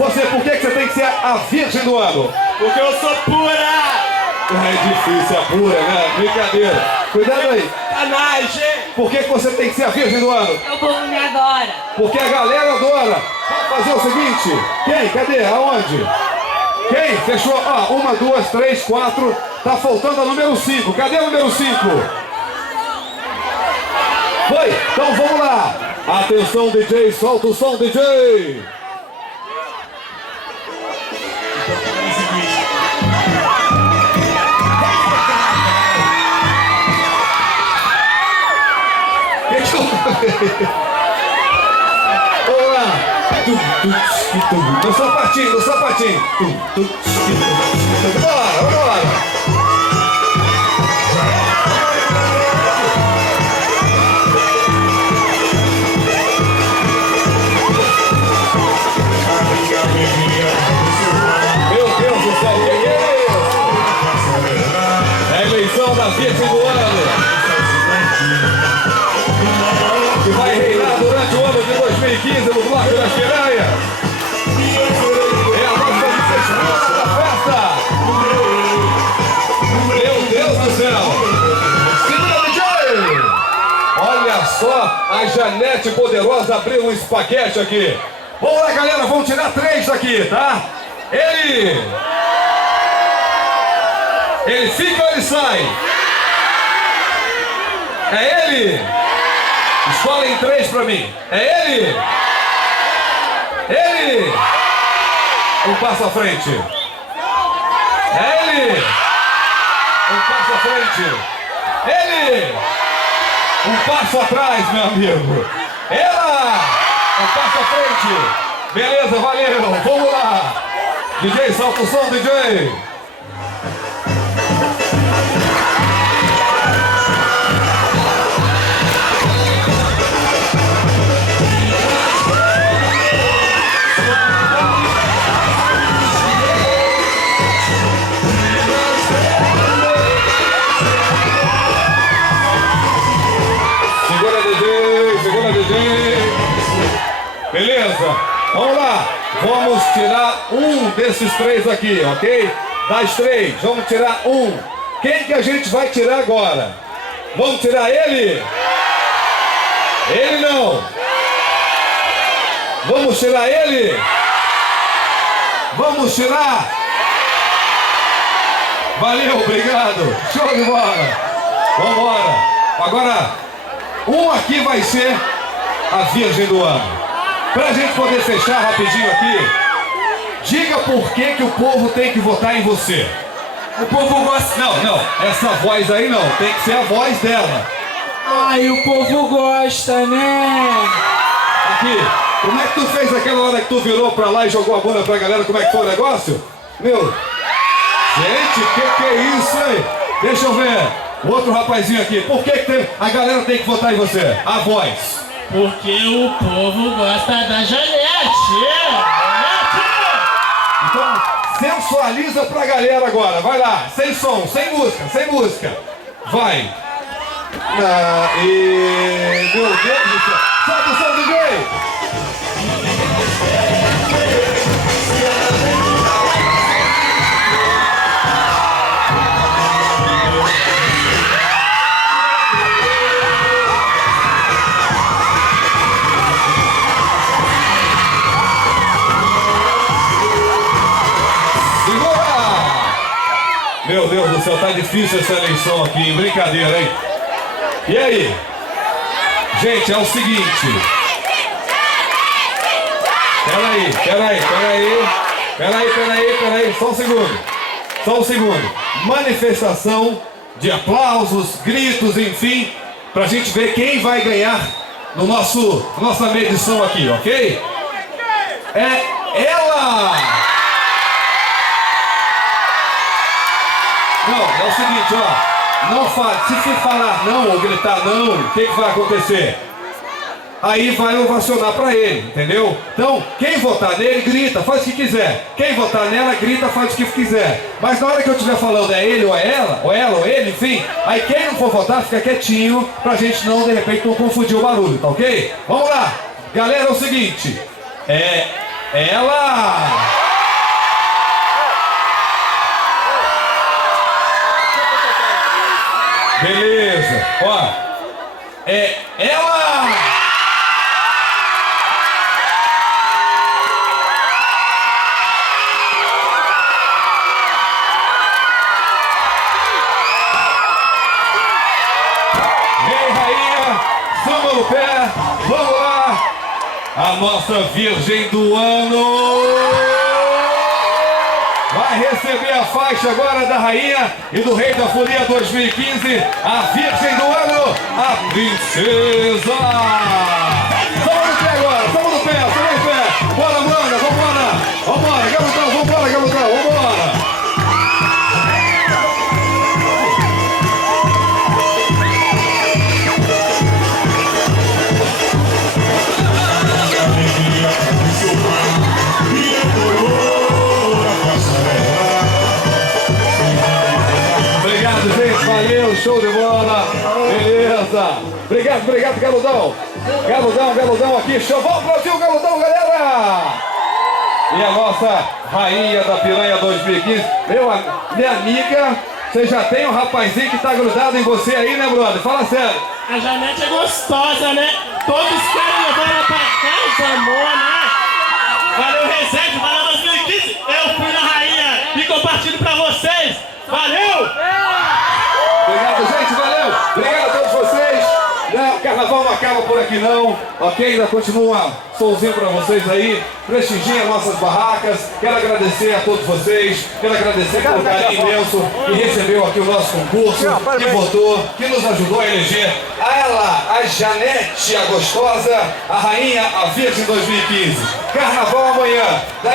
Você, por que você tem que ser a virgem do ano? Porque eu sou pura! É difícil, é pura, né? Brincadeira. Cuidado aí. Sacanagem! Por que você tem que ser a virgem do ano? O povo me adora. Porque a galera adora. Vamos fazer o seguinte. Quem? Cadê? Aonde? Quem? Fechou? Ó, 1, 2, 3, 4. Tá faltando a número 5. Cadê a número 5? Foi? Então vamos lá. Atenção, DJ. Solta o som, DJ. Vamos lá. No sapatinho, no sapatinho. Bora, bora. Meu Deus do céu, o que é isso? É a eleição da virgem do ano. Que vai reinar durante o ano de 2015 no Bloco da Piranha. É a nossa vicestina da festa. Meu Deus do céu. Segura, DJ. Olha só, a Janete Poderosa abriu um espaguete aqui. Vamos lá, galera, vamos tirar 3 daqui, tá? Ele fica ou ele sai? É ele? Escolhem 3 pra mim. É ele? Ele? Um passo à frente. É ele? Um passo à frente. Ele? Um passo atrás, meu amigo. Ela? Um passo à frente. Beleza, valeu. Vamos lá. DJ, solta o som, DJ. Beleza? Vamos lá. Vamos tirar um desses 3 aqui, ok? Das 3, vamos tirar um. Quem que a gente vai tirar agora? Vamos tirar ele? Ele não. Vamos tirar ele? Vamos tirar? Valeu, obrigado. Show de bola. Vamos embora. Agora, um aqui vai ser a virgem do ano. Pra gente poder fechar rapidinho aqui, diga por que o povo tem que votar em você. O povo gosta... Não, essa voz aí não, tem que ser a voz dela. Ai, o povo gosta, né? Aqui, como é que tu fez aquela hora que tu virou pra lá e jogou a bunda pra galera, como é que foi o negócio? Meu, gente, que é isso aí? Deixa eu ver, o outro rapazinho aqui, por que a galera tem que votar em você? A voz. Porque o povo gosta da Janete! Então, sensualiza pra galera agora. Vai lá, sem som, sem música. Vai. Meu Deus do céu. Solta o som, DJ! Meu Deus do céu, tá difícil essa eleição aqui, hein? Brincadeira, hein? E aí? Gente, é o seguinte. Peraí. Só um segundo. Manifestação de aplausos, gritos, enfim, pra gente ver quem vai ganhar no nossa medição aqui, ok? É ela! Não, é o seguinte, ó. Não fale. Se você falar não ou gritar não, o que vai acontecer? Aí vai ovacionar pra ele, entendeu? Então, quem votar nele, grita, faz o que quiser. Quem votar nela, grita, faz o que quiser. Mas na hora que eu estiver falando é ele ou é ela, ou ele, enfim, aí quem não for votar, fica quietinho, pra gente não, de repente, não confundir o barulho, tá ok? Vamos lá! Galera, é o seguinte, Ela! Beleza, ó. É ela! Vem, rainha, samba no pé, vamos lá! A nossa Virgem do Ano vai receber a faixa agora da Rainha e do Rei da Folia 2015, a Virgem do Ano, a Princesa! Samba no pé agora, samba no pé, samba no pé! Bora, mano, vambora! Vambora, garotão, vambora, garotão, vambora! Valeu, show de bola, beleza, obrigado, Galudão aqui, show, vamos Brasil, Galudão, galera! E a nossa rainha da piranha 2015, minha amiga, você já tem um rapazinho que tá grudado em você aí, né, brother? Fala sério. A Janete é gostosa, né? Todos querem levar ela pra casa, amor, né? Valeu, Resende, valeu 2015, eu fui na rainha e compartilho pra vocês, valeu! Obrigado, gente, valeu! Obrigado a todos vocês! Não, o carnaval não acaba por aqui não, ok? Ainda continua solzinho pra vocês aí, prestigiem as nossas barracas, quero agradecer a todos vocês, quero agradecer pelo carinho imenso que recebeu aqui o nosso concurso, que votou, que nos ajudou a eleger ela, a Janete, a gostosa, a rainha, a Virgem 2015. Carnaval amanhã, 10